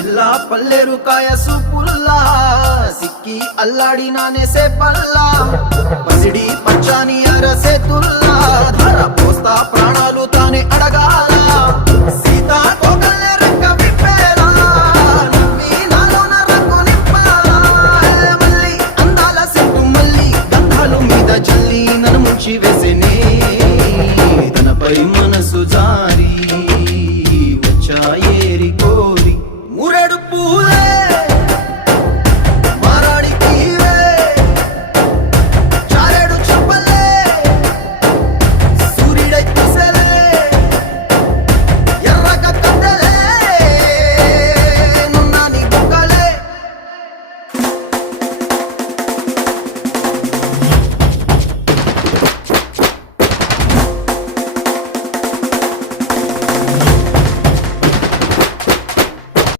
పిల్ల పల్లెరు కాయ సూపుల్లా సిక్కి అల్లాడినానే సే పల్లా పసిడి పచ్చాని అరసే తుల్లా ధర పోస్తా ప్రాణాలు తానే అడగాల సీతా